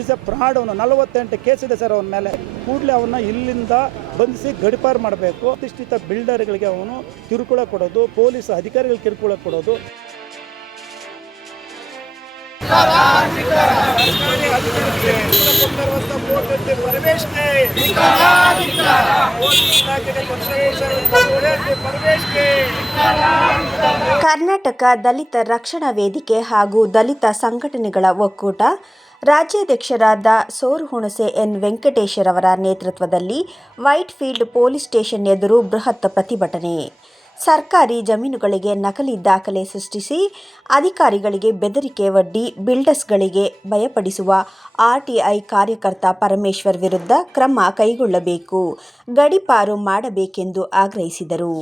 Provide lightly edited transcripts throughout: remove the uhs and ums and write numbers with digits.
Is A fraud. ಅವನು 48 case ಇದೆ sir ಅವನ ಮೇಲೆ. ಕೂಡಲೇ ಅವನ್ನ ಇಲ್ಲಿಂದ ಬಂಧಿಸಿ ಗಡಿಪಾರು ಮಾಡಬೇಕು. ಪ್ರತಿಷ್ಠಿತ ಬಿಲ್ಡರ್ಗಳಿಗೆ ಅವನು ಕಿರುಕುಳ ಕೊಡೋದು, ಪೊಲೀಸ್ ಅಧಿಕಾರಿಗಳಿಗೆ ಕಿರುಕುಳ ಕೊಡೋದು. ಕರ್ನಾಟಕ ದಲಿತ ರಕ್ಷಣಾ ವೇದಿಕೆ ಹಾಗೂ ದಲಿತ ಸಂಘಟನೆಗಳ ಒಕ್ಕೂಟ ರಾಜ್ಯಾಧ್ಯಕ್ಷರಾದ ಸೋರು ಹುಣಸೆ ಎನ್ ವೆಂಕಟೇಶರವರ ನೇತೃತ್ವದಲ್ಲಿ ವೈಟ್ ಫೀಲ್ಡ್ ಪೊಲೀಸ್ ಸ್ಟೇಷನ್ ಎದುರು ಬೃಹತ್ ಪ್ರತಿಭಟನೆ. ಸರ್ಕಾರಿ ಜಮೀನುಗಳಿಗೆ ನಕಲಿ ದಾಖಲೆ ಸೃಷ್ಟಿಸಿ ಅಧಿಕಾರಿಗಳಿಗೆ ಬೆದರಿಕೆ ಒಡ್ಡಿ ಬಿಲ್ಡರ್ಸ್ಗಳಿಗೆ ಭಯಪಡಿಸುವ ಆರ್ಟಿಐ ಕಾರ್ಯಕರ್ತ ಪರಮೇಶ್ವರ್ ವಿರುದ್ಧ ಕ್ರಮ ಕೈಗೊಳ್ಳಬೇಕು, ಗಡೀಪಾರು ಮಾಡಬೇಕೆಂದು ಆಗ್ರಹಿಸಿದರು.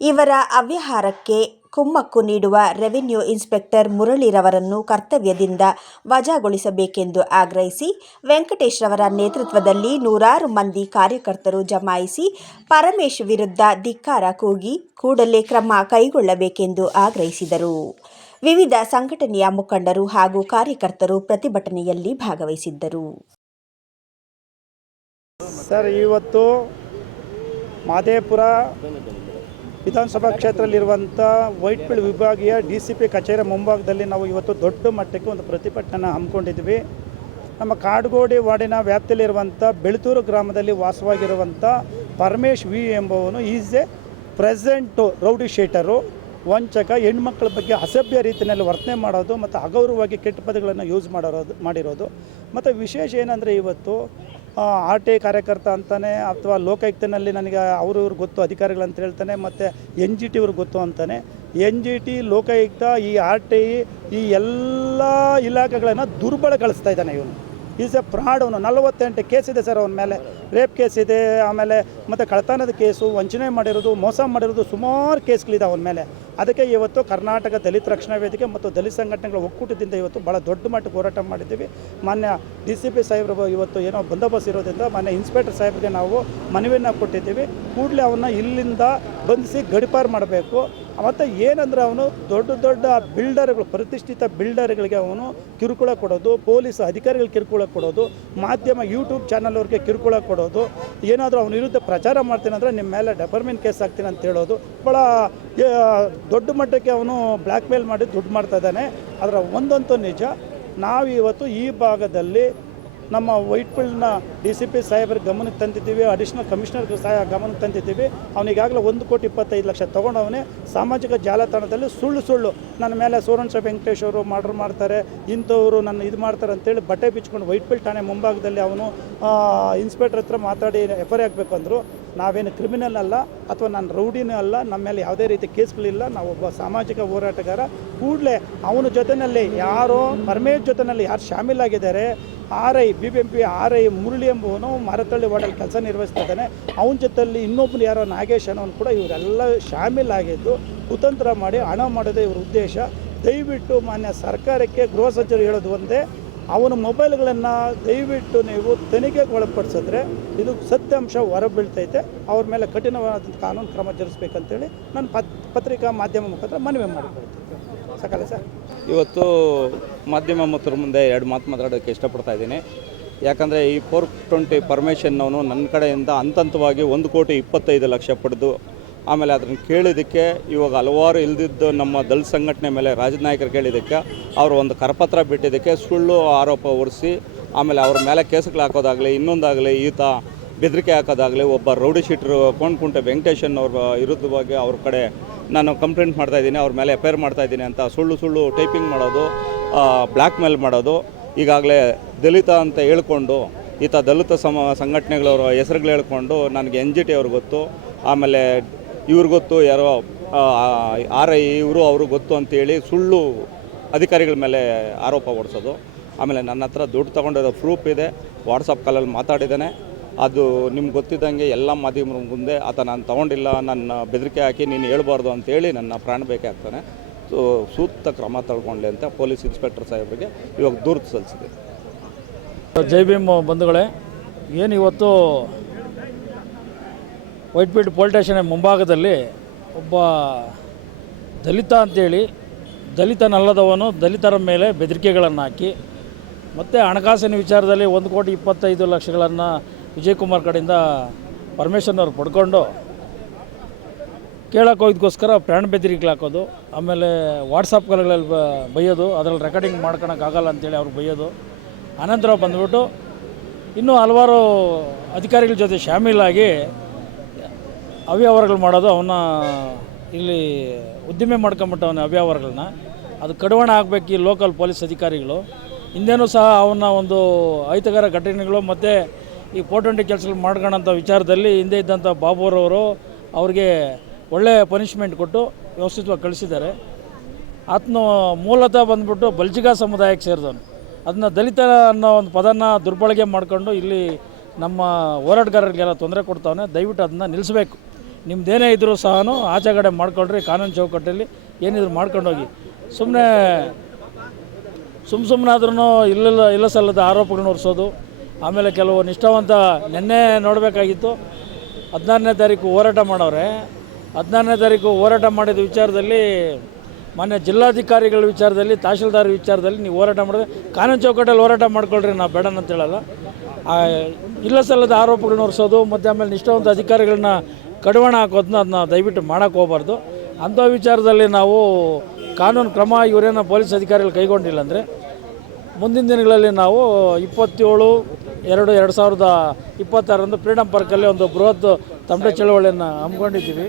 ಇವರ ಅವ್ಯವಹಾರಕ್ಕೆ ಕುಮ್ಮಕ್ಕು ನೀಡುವ ರೆವಿನ್ಯೂ ಇನ್ಸ್ಪೆಕ್ಟರ್ ಮುರಳಿರವರನ್ನು ಕರ್ತವ್ಯದಿಂದ ವಜಾಗೊಳಿಸಬೇಕೆಂದು ಆಗ್ರಹಿಸಿ ವೆಂಕಟೇಶ್ರವರ ನೇತೃತ್ವದಲ್ಲಿ ನೂರಾರು ಮಂದಿ ಕಾರ್ಯಕರ್ತರು ಜಮಾಯಿಸಿ ಪರಮೇಶ್ ವಿರುದ್ಧ ಧಿಕ್ಕಾರ ಕೂಗಿ ಕೂಡಲೇ ಕ್ರಮ ಕೈಗೊಳ್ಳಬೇಕೆಂದು ಆಗ್ರಹಿಸಿದರು. ವಿವಿಧ ಸಂಘಟನೆಯ ಮುಖಂಡರು ಹಾಗೂ ಕಾರ್ಯಕರ್ತರು ಪ್ರತಿಭಟನೆಯಲ್ಲಿ ಭಾಗವಹಿಸಿದ್ದರು. ಸರ್, ಇವತ್ತು ಮಾದೇಪುರ ವಿಧಾನಸಭಾ ಕ್ಷೇತ್ರದಲ್ಲಿರುವಂಥ ವೈಟ್ ಫೀಲ್ಡ್ ವಿಭಾಗೀಯ DCP ಕಚೇರಿ ಮುಂಭಾಗದಲ್ಲಿ ನಾವು ಇವತ್ತು ದೊಡ್ಡ ಮಟ್ಟಕ್ಕೆ ಒಂದು ಪ್ರತಿಭಟನೆ ಹಮ್ಮಿಕೊಂಡಿದ್ವಿ. ನಮ್ಮ ಕಾಡ್ಗೋಡಿ ವಾರ್ಡಿನ ವ್ಯಾಪ್ತಿಯಲ್ಲಿರುವಂಥ ಬೆಳತೂರು ಗ್ರಾಮದಲ್ಲಿ ವಾಸವಾಗಿರುವಂಥ ಪರಮೇಶ್ ವಿ ಎಂಬುವನು is a present rowdy sheeter, ವಂಚಕ, ಹೆಣ್ಮಕ್ಳ ಬಗ್ಗೆ ಅಸಭ್ಯ ರೀತಿಯಲ್ಲಿ ವರ್ತನೆ ಮಾಡೋದು ಮತ್ತು ಅಗೌರವವಾಗಿ ಕೆಟ್ಟ ಪದಗಳನ್ನು ಯೂಸ್ ಮಾಡಿರೋದು. ಮತ್ತು ವಿಶೇಷ ಏನಂದರೆ ಇವತ್ತು RTI ಕಾರ್ಯಕರ್ತ ಅಂತಾನೆ ಅಥವಾ ಲೋಕಾಯುಕ್ತನಲ್ಲಿ ನನಗೆ ಅವರು ಇವ್ರು ಗೊತ್ತು ಅಧಿಕಾರಿಗಳಂತ ಹೇಳ್ತಾನೆ, ಮತ್ತು NGT ಇವ್ರಿಗೆ ಗೊತ್ತು ಅಂತಾನೆ. NGT, ಲೋಕಾಯುಕ್ತ, ಈ RTI ಈ ಎಲ್ಲ ಇಲಾಖೆಗಳನ್ನು ದುರ್ಬಲಗೊಳಿಸ್ತಾ ಇದ್ದಾನೆ ಇವನು. Is A fraud. ಅವನು 48 ಕೇಸ್ ಇದೆ ಸರ್ ಅವನ ಮೇಲೆ. ರೇಪ್ ಕೇಸ್ ಇದೆ, ಆಮೇಲೆ ಮತ್ತು ಕಳ್ಳತನದ ಕೇಸು, ವಂಚನೆ ಮಾಡಿರೋದು, ಮೋಸ ಮಾಡಿರೋದು, ಸುಮಾರು ಕೇಸ್ಗಳಿದೆ ಅವನ ಮೇಲೆ. ಅದಕ್ಕೆ ಇವತ್ತು ಕರ್ನಾಟಕ ದಲಿತ ರಕ್ಷಣಾ ವೇದಿಕೆ ಮತ್ತು ದಲಿತ ಸಂಘಟನೆಗಳ ಒಕ್ಕೂಟದಿಂದ ಇವತ್ತು ಭಾಳ ದೊಡ್ಡ ಮಟ್ಟಕ್ಕೆ ಹೋರಾಟ ಮಾಡಿದ್ದೀವಿ. ಮಾನ್ಯ DCP ಸಾಹೇಬರು ಇವತ್ತು ಏನೋ ಬಂದೋಬಸ್ತ್ ಇರೋದ್ರಿಂದ ಮಾನ್ಯ ಇನ್ಸ್ಪೆಕ್ಟರ್ ಸಾಹೇಬ್ರಿಗೆ ನಾವು ಮನವಿಯನ್ನು ಕೊಟ್ಟಿದ್ದೀವಿ. ಕೂಡಲೇ ಅವನ್ನ ಇಲ್ಲಿಂದ ಬಂಧಿಸಿ ಗಡಿಪಾರು ಮಾಡಬೇಕು. ಮತ್ತು ಏನಂದರೆ ಅವನು ದೊಡ್ಡ ದೊಡ್ಡ ಬಿಲ್ಡರ್ಗಳು, ಪ್ರತಿಷ್ಠಿತ ಬಿಲ್ಡರ್ಗಳಿಗೆ ಅವನು ಕಿರುಕುಳ ಕೊಡೋದು, ಪೊಲೀಸ್ ಅಧಿಕಾರಿಗಳಿಗೆ ಕಿರುಕುಳ ಕೊಡೋದು, ಮಾಧ್ಯಮ ಯೂಟ್ಯೂಬ್ ಚಾನಲ್ ಅವ್ರಿಗೆ ಕಿರುಕುಳ ಕೊಡೋದು, ಏನಾದರೂ ಅವನ ವಿರುದ್ಧ ಪ್ರಚಾರ ಮಾಡ್ತೀನಿ ಅಂದರೆ ನಿಮ್ಮ ಮೇಲೆ ಡೆಫರ್ಮೆಂಟ್ ಕೇಸ್ ಹಾಕ್ತೀನಿ ಅಂತ ಹೇಳೋದು. ಭಾಳ ದೊಡ್ಡ ಮಟ್ಟಕ್ಕೆ ಅವನು ಬ್ಲ್ಯಾಕ್ ಮೇಲ್ ಮಾಡಿ ದುಡ್ಡು ಮಾಡ್ತಾ ಇದ್ದಾನೆ. ಅದರ ಒಂದಂತೂ ನಿಜ, ನಾವಿವತ್ತು ಈ ಭಾಗದಲ್ಲಿ ನಮ್ಮ ವೈಟ್ ಫೀಲ್ಡ್ನ DCP ಸಾಹೇಬರ ಗಮನಕ್ಕೆ ತಂದಿದ್ದೀವಿ, ಅಡಿಷನಲ್ ಕಮಿಷನರ್ ಗಮನಕ್ಕೆ ತಂದಿದ್ದೀವಿ. ಅವನಿಗಾಗಲೇ 1,25,00,000 ತೊಗೊಂಡವನೇ ಸಾಮಾಜಿಕ ಜಾಲತಾಣದಲ್ಲಿ ಸುಳ್ಳು ನನ್ನ ಮೇಲೆ ಸೋರಣ್ಸ ವೆಂಕಟೇಶ್ ಅವರು ಮರ್ಡರ್ ಮಾಡ್ತಾರೆ, ಇಂಥವರು ನನ್ನ ಇದು ಮಾಡ್ತಾರೆ ಅಂತೇಳಿ ಬಟ್ಟೆ ಬಿಚ್ಕೊಂಡು ವೈಟ್ ಫೀಲ್ಡ್ ಠಾಣೆ ಮುಂಭಾಗದಲ್ಲಿ ಅವನು ಇನ್ಸ್ಪೆಕ್ಟರ್ ಹತ್ರ ಮಾತಾಡಿ FIR ಹಾಕಬೇಕಂದ್ರು. ನಾವೇನು ಕ್ರಿಮಿನಲ್ ಅಲ್ಲ ಅಥವಾ ನಾನು ರೌಡಿನೂ ಅಲ್ಲ, ನಮ್ಮ ಮೇಲೆ ಯಾವುದೇ ರೀತಿ ಕೇಸ್ಗಳಿಲ್ಲ. ನಾವೊಬ್ಬ ಸಾಮಾಜಿಕ ಹೋರಾಟಗಾರ. ಕೂಡಲೇ ಅವನ ಜೊತೆಯಲ್ಲಿ ಯಾರೋ ಪರಮೇಶ್ ಜೊತೆಯಲ್ಲಿ ಯಾರು ಶಾಮೀಲಾಗಿದ್ದಾರೆ, BBMP RI ಮುರಳಿ ಎಂಬುವನು ಮರತಳ್ಳಿ ವಾರ್ಡಲ್ಲಿ ಕೆಲಸ ನಿರ್ವಹಿಸ್ತಾ ಇದ್ದಾನೆ. ಅವನ ಜೊತೆಯಲ್ಲಿ ಇನ್ನೊಬ್ಬರು ಯಾರೋ ನಾಗೇಶ್ ಅನ್ನೋನು ಕೂಡ ಇವರೆಲ್ಲ ಶಾಮೀಲಾಗಿದ್ದು ಕುತಂತ್ರ ಮಾಡಿ ಹಣ ಮಾಡೋದೇ ಇವ್ರ ಉದ್ದೇಶ. ದಯವಿಟ್ಟು ಮಾನ್ಯ ಸರ್ಕಾರಕ್ಕೆ ಗೃಹ ಸಚಿವರು ಹೇಳೋದು ಒಂದೇ, ಅವನ ಮೊಬೈಲ್ಗಳನ್ನು ದಯವಿಟ್ಟು ನೀವು ತನಿಖೆಗೆ ಒಳಪಡಿಸಿದ್ರೆ ಇದು ಸತ್ಯಾಂಶ ಹೊರಬೀಳ್ತೈತೆ. ಅವ್ರ ಮೇಲೆ ಕಠಿಣವಾದ ಕಾನೂನು ಕ್ರಮ ಜರುಗಿಸ್ಬೇಕಂತೇಳಿ ನಾನು ಪತ್ರಿಕಾ ಮಾಧ್ಯಮ ಮುಖಾಂತರ ಮನವಿ ಮಾಡಿಕೊಳ್ತೀನಿ. ಸಕಾಲ ಸರ್, ಇವತ್ತು ಮಾಧ್ಯಮ ಮತ್ತು ಮುಂದೆ 2 ಮಾತು ಮಾತಾಡೋಕ್ಕೆ ಇಷ್ಟಪಡ್ತಾ ಇದ್ದೀನಿ. ಯಾಕಂದರೆ ಈ 420 ಪರ್ಮಿಷನ್ನವನು ನನ್ನ ಕಡೆಯಿಂದ ಹಂತವಾಗಿ 1,25,00,000 ಪಡೆದು ಆಮೇಲೆ ಅದನ್ನು ಕೇಳಿದ್ದಕ್ಕೆ ಇವಾಗ ಹಲವಾರು ಇಲ್ದಿದ್ದು ನಮ್ಮ ದಲಿತ ಸಂಘಟನೆ ಮೇಲೆ ರಾಜನಾಯಕರು ಕೇಳಿದ್ದಕ್ಕೆ ಅವರು ಒಂದು ಕರಪತ್ರ ಬಿಟ್ಟಿದ್ದಕ್ಕೆ ಸುಳ್ಳು ಆರೋಪ ಹೊರಿಸಿ ಆಮೇಲೆ ಅವ್ರ ಮೇಲೆ ಕೇಸುಗಳು ಹಾಕೋದಾಗಲಿ ಇನ್ನೊಂದಾಗಲಿ ಈತ ಬೆದರಿಕೆ ಹಾಕೋದಾಗಲಿ ಒಬ್ಬ ರೌಡಿ ಶೀಟ್ರು ಕೋಣಕುಂಟೆ ವೆಂಕಟೇಶನ್ ಅವ್ರ ವಿರುದ್ಧವಾಗಿ ಅವ್ರ ಕಡೆ ನಾನು ಕಂಪ್ಲೇಂಟ್ ಮಾಡ್ತಾಯಿದ್ದೀನಿ, ಅವ್ರ ಮೇಲೆ FIR ಮಾಡ್ತಾಯಿದ್ದೀನಿ ಅಂತ ಸುಳ್ಳು ಟೈಪಿಂಗ್ ಮಾಡೋದು, ಬ್ಲ್ಯಾಕ್ ಮೇಲ್ ಮಾಡೋದು. ಈಗಾಗಲೇ ದಲಿತ ಅಂತ ಹೇಳ್ಕೊಂಡು ಈತ ದಲಿತ ಸಂಘಟನೆಗಳವ್ರ ಹೆಸರುಗಳು ಹೇಳ್ಕೊಂಡು ನನಗೆ NGT ಅವ್ರಿಗೆ ಗೊತ್ತು, ಆಮೇಲೆ ಇವ್ರಿಗೆ ಗೊತ್ತು, ಯಾರೋ RI ಇವರು ಅವರು ಗೊತ್ತು ಅಂತೇಳಿ ಸುಳ್ಳು ಅಧಿಕಾರಿಗಳ ಮೇಲೆ ಆರೋಪ ಹೊರಿಸೋದು. ಆಮೇಲೆ ನನ್ನ ಹತ್ರ ದುಡ್ಡು ತೊಗೊಂಡಿರೋ ಪ್ರೂಫ್ ಇದೆ, ವಾಟ್ಸಪ್ ಕಾಲಲ್ಲಿ ಮಾತಾಡಿದ್ದಾನೆ. ಅದು ನಿಮ್ಗೆ ಗೊತ್ತಿದ್ದಂಗೆ ಎಲ್ಲ ಮಾಧ್ಯಮರ ಮುಂದೆ ಆತ ನಾನು ತೊಗೊಂಡಿಲ್ಲ, ನನ್ನ ಬೆದರಿಕೆ ಹಾಕಿ ನೀನು ಹೇಳ್ಬಾರ್ದು ಅಂತೇಳಿ ನನ್ನ ಪ್ರಾಣ ಬೇಕೇ ಆಗ್ತಾನೆ. ಸೂಕ್ತ ಕ್ರಮ ತಗೊಳ್ಳಿ ಅಂತ ಪೊಲೀಸ್ ಇನ್ಸ್ಪೆಕ್ಟರ್ ಸಾಹೇಬರಿಗೆ ಇವಾಗ ದೂರು ಸಲ್ಲಿಸಿದೆ. ಜೈ ಭೀಮ್ ಬಂಧುಗಳೇ, ಏನು ಇವತ್ತು ವೈಟ್ ಫೀಲ್ಡ್ ಪೊಲೀಸ್ ಸ್ಟೇಷನ್ ಮುಂಭಾಗದಲ್ಲಿ ಒಬ್ಬ ದಲಿತ ಅಂತೇಳಿ ದಲಿತನಲ್ಲದವನು ದಲಿತರ ಮೇಲೆ ಬೆದರಿಕೆಗಳನ್ನು ಹಾಕಿ ಮತ್ತು ಹಣಕಾಸಿನ ವಿಚಾರದಲ್ಲಿ 1,25,00,000ಗಳನ್ನು ವಿಜಯಕುಮಾರ್ ಕಡೆಯಿಂದ ಪರ್ಮಿಷನ್ ಅವ್ರು ಪಡ್ಕೊಂಡು ಕೇಳಕ್ಕೆ ಹೋಗಿದ್ದಕ್ಕೋಸ್ಕರ ಪ್ರಾಣ ಬೆದರಿಕೆ ಹಾಕೋದು, ಆಮೇಲೆ ವಾಟ್ಸಪ್ ಕಾಲ್ಗಳಲ್ಲಿ ಬೈಯೋದು, ಅದರಲ್ಲಿ ರೆಕಾರ್ಡಿಂಗ್ ಮಾಡ್ಕೊಳಕ್ಕಾಗಲ್ಲ ಅಂತೇಳಿ ಅವ್ರು ಬೈಯೋದು. ಅನಂತರ ಬಂದ್ಬಿಟ್ಟು ಇನ್ನೂ ಹಲವಾರು ಅಧಿಕಾರಿಗಳ ಜೊತೆ ಶಾಮೀಲಾಗಿ ಅವ್ಯವಹಾರಗಳು ಮಾಡೋದು, ಅವನ್ನ ಇಲ್ಲಿ ಉದ್ದಿಮೆ ಮಾಡ್ಕೊಂಬಿಟ್ಟು ಅವನ ಅವ್ಯವಹಾರಗಳನ್ನ ಅದು ಕಡಿವಾಣ ಆಗಬೇಕು ಈ ಲೋಕಲ್ ಪೊಲೀಸ್ ಅಧಿಕಾರಿಗಳು. ಹಿಂದೇನೂ ಸಹ ಅವನ್ನ ಒಂದು ಅಹಿತಕರ ಘಟನೆಗಳು ಮತ್ತು ಈ 420 ಕೆಲಸಗಳು ಮಾಡ್ಕೊಳ್ಳೋಂಥ ವಿಚಾರದಲ್ಲಿ ಹಿಂದೆ ಇದ್ದಂಥ ಬಾಬುರವರು ಅವ್ರಿಗೆ ಒಳ್ಳೆಯ ಪನಿಷ್ಮೆಂಟ್ ಕೊಟ್ಟು ವ್ಯವಸ್ಥಿತವಾಗಿ ಕಳಿಸಿದ್ದಾರೆ. ಆತನು ಮೂಲತಃ ಬಂದ್ಬಿಟ್ಟು ಬಲ್ಜಿಗ ಸಮುದಾಯಕ್ಕೆ ಸೇರಿದವನು. ಅದನ್ನ ದಲಿತ ಅನ್ನೋ ಒಂದು ಪದನ ದುರ್ಬಳಕೆ ಮಾಡಿಕೊಂಡು ಇಲ್ಲಿ ನಮ್ಮ ಹೋರಾಟಗಾರರಿಗೆಲ್ಲ ತೊಂದರೆ ಕೊಡ್ತಾವನೆ. ದಯವಿಟ್ಟು ಅದನ್ನು ನಿಲ್ಲಿಸಬೇಕು. ನಿಮ್ಮದೇನೇ ಇದ್ದರೂ ಸಹ ಆಚೆಗಡೆ ಮಾಡ್ಕೊಳ್ರಿ, ಕಾನೂನು ಚೌಕಟ್ಟಲ್ಲಿ ಏನಿದ್ರು ಮಾಡ್ಕೊಂಡೋಗಿ. ಸುಮ್ಮನಾದ್ರೂ ಇಲ್ಲ ಸಲ್ಲದ ಆರೋಪಗಳನ್ನ ಹೊರಿಸೋದು. ಆಮೇಲೆ ಕೆಲವು ನಿಷ್ಠಾವಂತ ನಿನ್ನೆ ನೋಡಬೇಕಾಗಿತ್ತು, 16ನೇ ತಾರೀಕು ಹೋರಾಟ ಮಾಡವ್ರೆ. 16ನೇ ತಾರೀಕು ಹೋರಾಟ ಮಾಡಿದ ವಿಚಾರದಲ್ಲಿ ಮಾನ್ಯ ಜಿಲ್ಲಾಧಿಕಾರಿಗಳ ವಿಚಾರದಲ್ಲಿ, ತಹಶೀಲ್ದಾರ್ ವಿಚಾರದಲ್ಲಿ ನೀವು ಹೋರಾಟ ಮಾಡಿದ್ರೆ ಕಾನೂನು ಚೌಕಟ್ಟಲ್ಲಿ ಹೋರಾಟ ಮಾಡ್ಕೊಳ್ರಿ, ನಾವು ಬೇಡ ಅಂತ ಹೇಳಲ್ಲ. ಇಲ್ಲ ಸಲ್ಲದ ಆರೋಪಗಳನ್ನ ಹೊರಿಸೋದು ಮತ್ತು ಆಮೇಲೆ ನಿಷ್ಠಾವಂತ ಅಧಿಕಾರಿಗಳನ್ನ ಕಡಿವಾಣ ಹಾಕೋದನ್ನ ಅದನ್ನ ದಯವಿಟ್ಟು ಮಾಡೋಕ್ಕೆ ಹೋಗಬಾರ್ದು. ಅಂಥ ವಿಚಾರದಲ್ಲಿ ನಾವು ಕಾನೂನು ಕ್ರಮ ಇವರೇನೋ ಪೊಲೀಸ್ ಅಧಿಕಾರಿಗಳು ಕೈಗೊಂಡಿಲ್ಲ ಅಂದರೆ ಮುಂದಿನ ದಿನಗಳಲ್ಲಿ ನಾವು 27/2/2026 ಫ್ರೀಡಮ್ ಪಾರ್ಕಲ್ಲಿ ಒಂದು ಬೃಹತ್ ತಮಟೆ ಚಳವಳಿಯನ್ನು ಹಮ್ಮಿಕೊಂಡಿದ್ದೀವಿ.